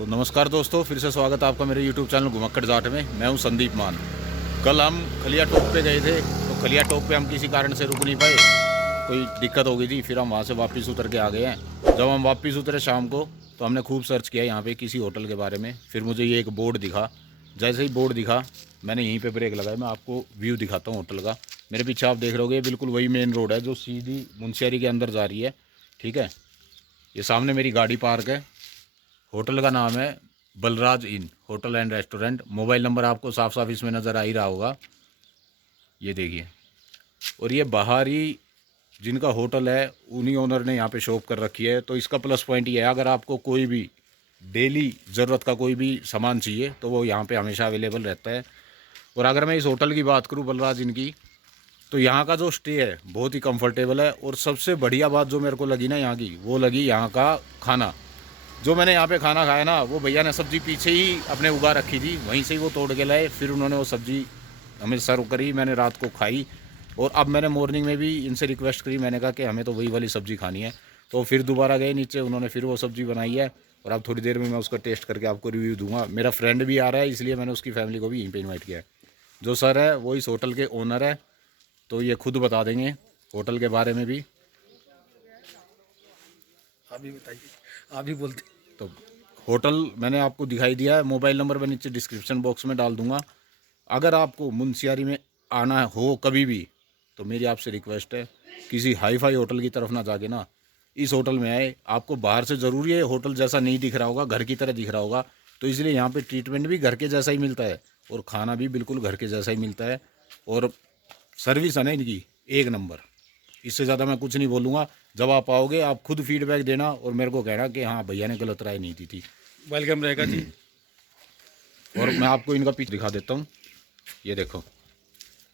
तो नमस्कार दोस्तों, फिर से स्वागत है आपका मेरे YouTube चैनल घुमक्कड़ जाट में। मैं हूं संदीप मान। कल हम खलिया टॉप पे गए थे, तो खलिया टॉप पे हम किसी कारण से रुक नहीं पाए, कोई दिक्कत हो गई थी। फिर हम वहां से वापस उतर के आ गए हैं। जब हम वापस उतरे शाम को, तो हमने खूब सर्च किया यहाँ पे किसी होटल के बारे में। फिर मुझे ये एक बोर्ड दिखा। जैसे ही बोर्ड दिखा, मैंने यहीं पर ब्रेक लगाया। मैं आपको व्यू दिखाता हूँ होटल का। मेरे पीछे आप देख रहे होगे, बिल्कुल वही मेन रोड है जो सीधी मुंशियारी के अंदर जा रही है। ठीक है, ये सामने मेरी गाड़ी पार्क है। होटल का नाम है Balraj inn hotel and restaurant. Mobile number आपको साफ साफ इसमें नज़र आ ही रहा होगा, ये देखिए। और ये बाहर ही जिनका होटल है, उन्हीं ओनर ने यहाँ पे शॉप कर रखी है। तो इसका प्लस पॉइंट ये है, अगर आपको कोई भी डेली ज़रूरत का कोई भी सामान चाहिए तो वो यहाँ पे हमेशा अवेलेबल रहता है। और अगर मैं इस होटल की बात करूँ, बलराज इन की, तो यहाँ का जो स्टे है बहुत ही कंफर्टेबल है। और सबसे बढ़िया बात जो मेरे को लगी ना यहाँ की, वो लगी यहाँ का खाना। जो मैंने यहाँ पे खाना खाया ना, वो भैया ने सब्ज़ी पीछे ही अपने उगा रखी थी, वहीं से ही वो तोड़ के लाए। फिर उन्होंने वो सब्ज़ी हमें सर्व करी, मैंने रात को खाई। और अब मैंने मॉर्निंग में भी इनसे रिक्वेस्ट करी, मैंने कहा कि हमें तो वही वाली सब्ज़ी खानी है। तो फिर दोबारा गए नीचे, उन्होंने फिर वो सब्ज़ी बनाई है। और अब थोड़ी देर में मैं उसका टेस्ट करके आपको रिव्यू दूंगा। मेरा फ्रेंड भी आ रहा है, इसलिए मैंने उसकी फैमिली को भी यहीं पर इन्वाइट किया है। जो सर है वो इस होटल के ओनर है, तो ये खुद बता देंगे होटल के बारे में भी। आप ही बताइए, आप ही बोलते। तो होटल मैंने आपको दिखाई दिया है। मोबाइल नंबर मैं नीचे डिस्क्रिप्शन बॉक्स में डाल दूंगा। अगर आपको मुंशियारी में आना हो कभी भी, तो मेरी आपसे रिक्वेस्ट है, किसी हाई फाई होटल की तरफ ना जाके ना इस होटल में आए। आपको बाहर से ज़रूरी है होटल जैसा नहीं दिख रहा होगा, घर की तरह दिख रहा होगा। तो इसलिए यहाँ पे ट्रीटमेंट भी घर के जैसा ही मिलता है और खाना भी बिल्कुल घर के जैसा ही मिलता है। और सर्विस है ना इनकी एक नंबर। इससे ज़्यादा मैं कुछ नहीं बोलूँगा। जब आप आओगे, आप खुद फीडबैक देना और मेरे को कहना कि हाँ भैया ने गलत राय नहीं दी थी। वेलकम रहेगा जी। और मैं आपको इनका पीछे दिखा देता हूँ। ये देखो,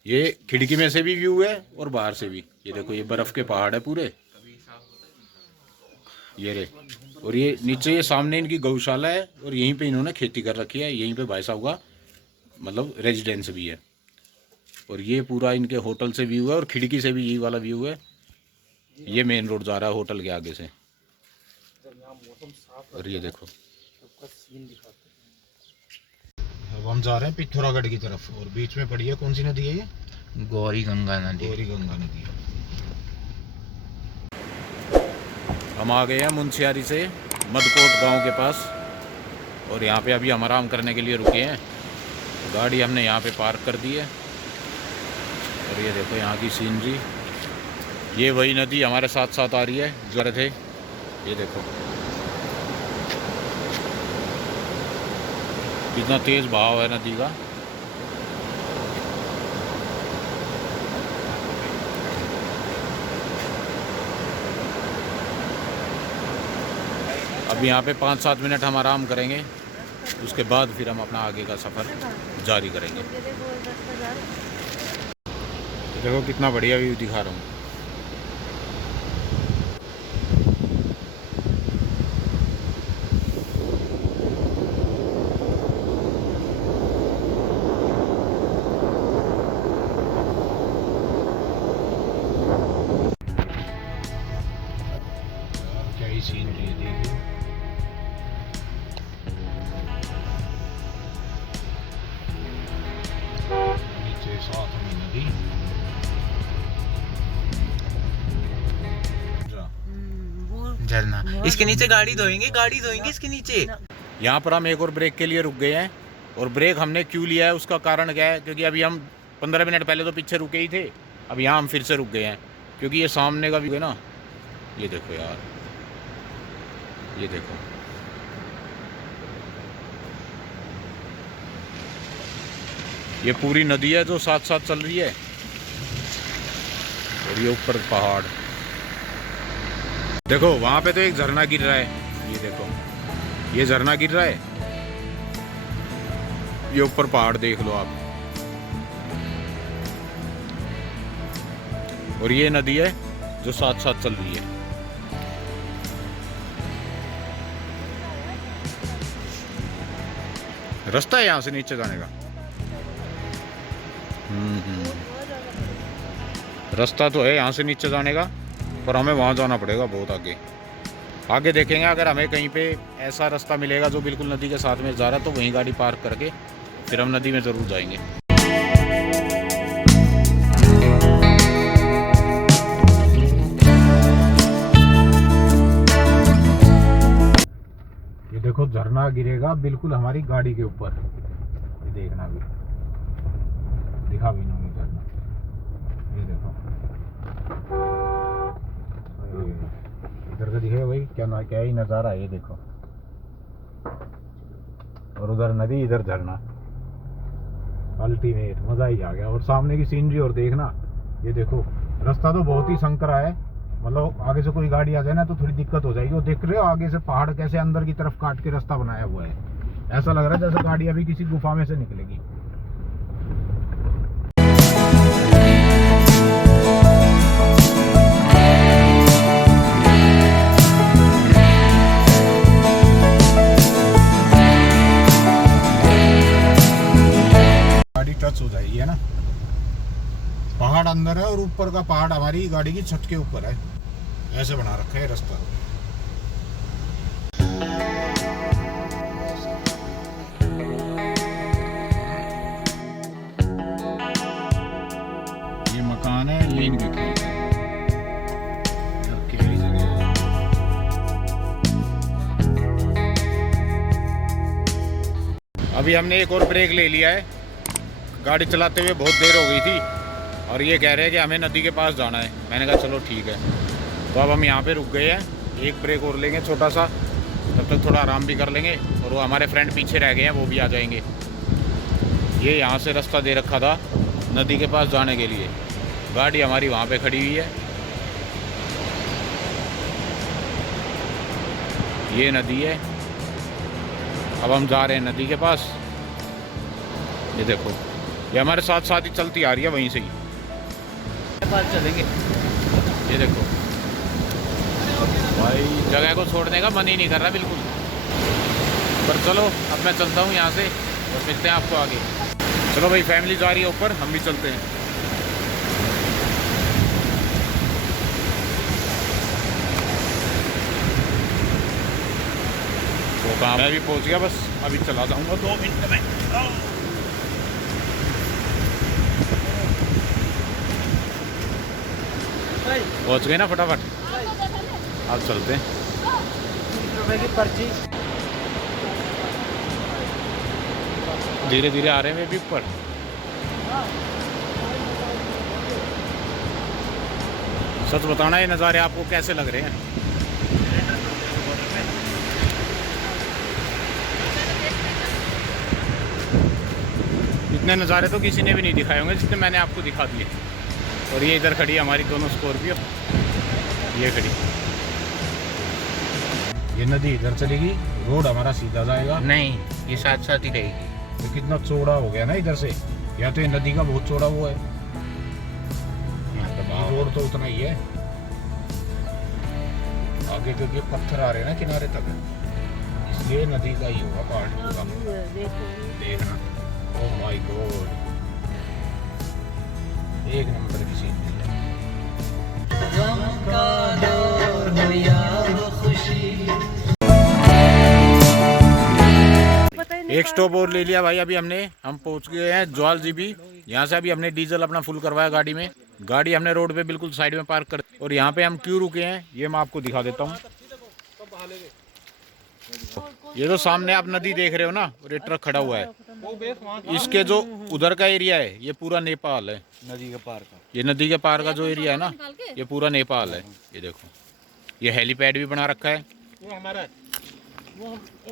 ये खिड़की में से भी व्यू है और बाहर से भी। ये देखो, ये बर्फ़ के पहाड़ है पूरे, ये रे। और ये नीचे ये सामने इनकी गौशाला है और यहीं पे इन्होंने खेती कर रखी है। यहीं पे भाई साहब का मतलब रेजिडेंस भी है। और ये पूरा इनके होटल से व्यू है और खिड़की से भी यही वाला व्यू है। ये मेन रोड जा रहा है होटल के आगे से। और ये देखो, अब हम जा रहे हैं पिथौरागढ़ की तरफ। और बीच में पड़ी है कौन सी नदी है ये? गौरी गंगा नदी। गौरी गंगा नदी। हम आ गए हैं मुंशियारी से मदकोट गांव के पास। और यहाँ पे अभी हम आराम करने के लिए रुके हैं। गाड़ी हमने यहाँ पे पार्क कर दी है। और ये देखो यहाँ की सीनरी। ये वही नदी हमारे साथ साथ आ रही है जो रहे थे। ये देखो कितना तेज़ बहाव है नदी का। अब यहाँ पे 5-7 मिनट हम आराम करेंगे, उसके बाद फिर हम अपना आगे का सफ़र जारी करेंगे। तो देखो कितना बढ़िया व्यू दिखा रहा हूँ। क्या ही सीनरी है, देखिए। नीचे साथ में नदी। झरना, इसके नीचे गाड़ी धोएंगे इसके नीचे। यहाँ पर हम एक और ब्रेक के लिए रुक गए हैं। और ब्रेक हमने क्यों लिया है, उसका कारण क्या है, क्योंकि अभी हम 15 मिनट पहले तो पीछे रुके ही थे। अब यहाँ हम फिर से रुक गए हैं क्योंकि ये सामने का भी है ना। ये देखो यार, ये देखो, ये पूरी नदी है जो साथ साथ चल रही है। और ये ऊपर पहाड़ देखो, वहां पे तो एक झरना गिर रहा है। ये देखो, ये झरना गिर रहा है। ये ऊपर पहाड़ देख लो आप। और ये नदी है जो साथ साथ चल रही है। रास्ता है यहाँ से नीचे जाने का। रास्ता तो है यहाँ से नीचे जाने का, पर हमें वहाँ जाना पड़ेगा बहुत आगे। आगे देखेंगे, अगर हमें कहीं पे ऐसा रास्ता मिलेगा जो बिल्कुल नदी के साथ में जा रहा है तो वहीं गाड़ी पार्क करके फिर हम नदी में ज़रूर जाएंगे। ये देखो झरना गिरेगा बिल्कुल हमारी गाड़ी के ऊपर, ये देखना भी दिखा भी नहीं झरना, ये देखो इधर का दिखेगा भाई, क्या ही नज़ारा है ये देखो, और उधर नदी इधर झरना, अल्टीमेट मज़ा ही आ गया। और सामने की सीनरी और देखना, ये देखो रास्ता तो बहुत ही संकरा है, मतलब आगे से कोई गाड़ी आ जाए ना तो थोड़ी दिक्कत हो जाएगी। और देख रहे हो आगे से पहाड़ कैसे अंदर की तरफ काट के रास्ता बनाया हुआ है, ऐसा लग रहा है जैसे गाड़ी अभी किसी गुफा में से निकलेगी। गाड़ी टच हो जाएगी है ना, पहाड़ अंदर है और ऊपर का पहाड़ हमारी गाड़ी की छत के ऊपर है, ऐसे बना रखा है रास्ता। ये मकान है, ये इनकी खेत है, अकेली जगह है। अभी हमने एक और ब्रेक ले लिया है, गाड़ी चलाते हुए बहुत देर हो गई थी और ये कह रहे हैं कि हमें नदी के पास जाना है। मैंने कहा चलो ठीक है, तो अब हम यहाँ पे रुक गए हैं, एक ब्रेक और लेंगे छोटा सा, तब तक थोड़ा आराम भी कर लेंगे। और वो हमारे फ्रेंड पीछे रह गए हैं, वो भी आ जाएंगे। ये यहाँ से रास्ता दे रखा था नदी के पास जाने के लिए, गाड़ी हमारी वहाँ पे खड़ी हुई है, ये नदी है। अब हम जा रहे हैं नदी के पास, ये देखो ये हमारे साथ साथ ही चलती आ रही है, वहीं से ही पास चलेंगे। ये देखो भाई जगह को छोड़ने का मन ही नहीं कर रहा बिल्कुल, पर चलो अब मैं चलता हूँ यहाँ से और मिलते हैं आपको आगे। चलो भाई फैमिली जा रही है ऊपर, हम भी चलते हैं। तो कहाँ मैं भी पहुँच गया, बस अभी चला जाऊँगा 2 मिनट में। पहुँच गए ना फटाफट, अब चलते हैं। 20 रुपए की पर्ची, धीरे धीरे आ रहे हैं भी ऊपर। सच बताना ये नज़ारे आपको कैसे लग रहे हैं? इतने नज़ारे तो किसी ने भी नहीं दिखाए होंगे जितने मैंने आपको दिखा दिए। और ये इधर खड़ी है हमारी दोनों स्कॉर्पियो, ये खड़ी। ये नदी इधर चलेगी, रोड हमारा सीधा जाएगा। नहीं ये साथ साथ ही रहेगी। तो कितना चौड़ा हो गया ना इधर से, या तो ये नदी का बहुत चौड़ा वो है, रोड तो उतना ही है। आगे क्योंकि पत्थर आ रहे हैं ना किनारे तक, इसलिए नदी का ही होगा पार्ट पूरा। देखना, ओह माय गॉड, एक नंबर की सीन है। एक स्टॉप और ले लिया भाई, अभी हम पहुंच गए हैं ज्वाल जीबी। यहाँ से अभी हमने डीजल अपना फुल करवाया गाड़ी में, गाड़ी हमने रोड पे बिल्कुल साइड में पार्क कर। और यहाँ पे हम क्यों रुके हैं ये मैं आपको दिखा देता हूँ। ये जो सामने आप नदी देख रहे हो ना, और ये ट्रक खड़ा हुआ है, इसके जो उधर का एरिया है ये पूरा नेपाल है। नदी के पार का, ये नदी के पार का जो एरिया है ना, ये पूरा नेपाल है। ये देखो ये हेलीपैड भी बना रखा है, वो हमारा है,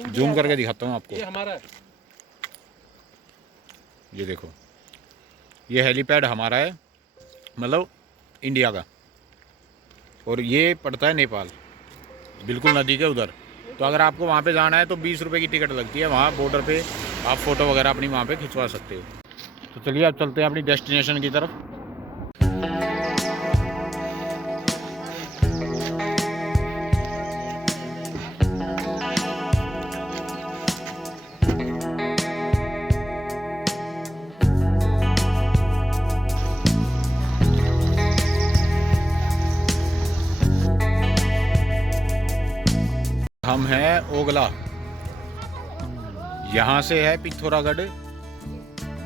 जूम करके दिखाता हूँ आपको। ये हमारा है। ये देखो ये हेलीपैड हमारा है, मतलब इंडिया का, और ये पड़ता है नेपाल, बिल्कुल नदी के उधर। तो अगर आपको वहाँ पे जाना है तो 20 रुपए की टिकट लगती है, वहाँ बॉर्डर पे आप फ़ोटो वगैरह अपनी वहाँ पे खिंचवा सकते हो। तो चलिए अब चलते हैं अपनी डेस्टिनेशन की तरफ। ओगला। यहाँ से है पिथौरागढ़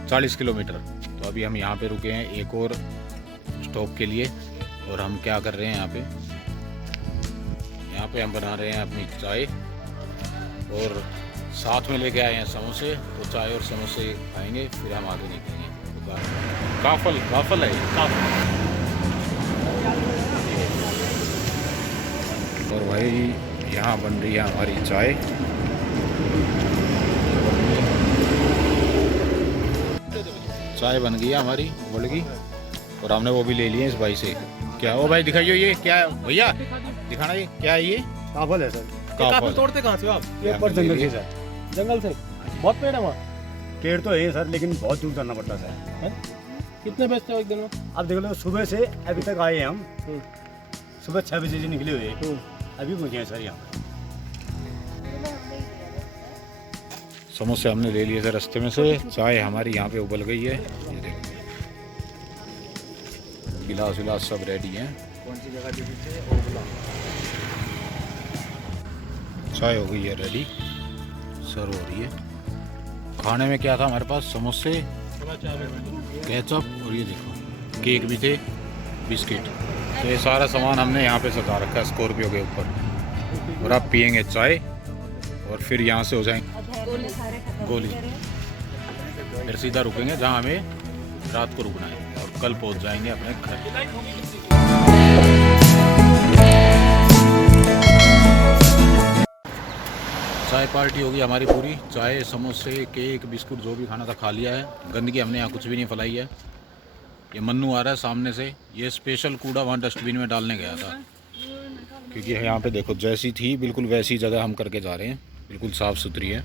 40 किलोमीटर। तो अभी हम यहाँ पे रुके हैं एक और स्टॉप के लिए। और हम क्या कर रहे हैं यहाँ पे हम बना रहे हैं अपनी चाय और साथ में लेके आए हैं समोसे। तो चाय और समोसे खाएंगे फिर हम आगे निकलेंगे। तो काफल है काफल। और भाई यहाँ बन रही है हमारी चाय। चाय बन गई है हमारी उबल गई और हमने वो भी ले लिए इस भाई से। क्या ओ भाई दिखाइए ये क्या है भैया, दिखाना ये क्या है। ये काफल है सर। काफल तोड़ते कहाँ से हो आप? ये ऊपर जंगल से सर। जंगल से बहुत पेड़ है वहाँ। पेड़ तो है सर लेकिन बहुत दूर करना पड़ता है सर। कितने बेचते हो एक दिन में? अब देख लो सुबह से अभी तक आए हैं हम। सुबह 6 बजे से निकले हुए अभी पहुँचे हैं सर यहाँ। समोसे हमने ले लिए थे रास्ते में से। चाय हमारी यहाँ पे उबल गई है, ये देखो। गिलास विलास सब रेडी हैं। कौन सी जगह दी थी? ओगला। चाय हो गई है रेडी, सर्व हो रही है। खाने में क्या था हमारे पास? समोसे, केचप और ये देखो केक भी थे, बिस्किट। तो ये सारा सामान हमने यहाँ पे सजा रखा है स्कॉर्पियो के ऊपर। और आप पियेंगे चाय और फिर यहाँ से हो जाएंगे गोली। फिर सीधा रुकेंगे जहाँ हमें रात को रुकना है और कल पहुँच जाएंगे अपने घर। चाय पार्टी होगी हमारी पूरी। चाय, समोसे, केक, बिस्कुट जो भी खाना था खा लिया है। गंदगी हमने यहाँ कुछ भी नहीं फैलाई है। ये मन्नू आ रहा है सामने से, ये स्पेशल कूड़ा वहाँ डस्टबिन में डालने गया था क्योंकि यहाँ पे देखो जैसी थी बिल्कुल वैसी जगह हम करके जा रहे हैं, बिल्कुल साफ़ सुथरी है।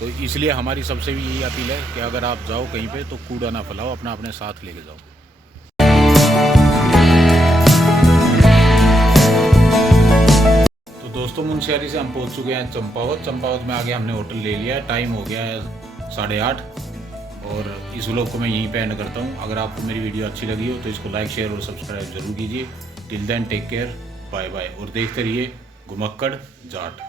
तो इसलिए हमारी सबसे भी यही अपील है कि अगर आप जाओ कहीं पे तो कूड़ा ना फैलाओ, अपना अपने साथ लेके जाओ। तो दोस्तों मुंशियारी से हम पहुंच चुके हैं चंपावत। चंपावत में आगे हमने होटल ले लिया है। टाइम हो गया है 8:30 और इस व्लॉग को मैं यहीं पे एंड करता हूं। अगर आपको मेरी वीडियो अच्छी लगी हो तो इसको लाइक, शेयर और सब्सक्राइब जरूर कीजिए। Till then take care, bye bye. और देखते रहिए घुमक्कड़ जाट।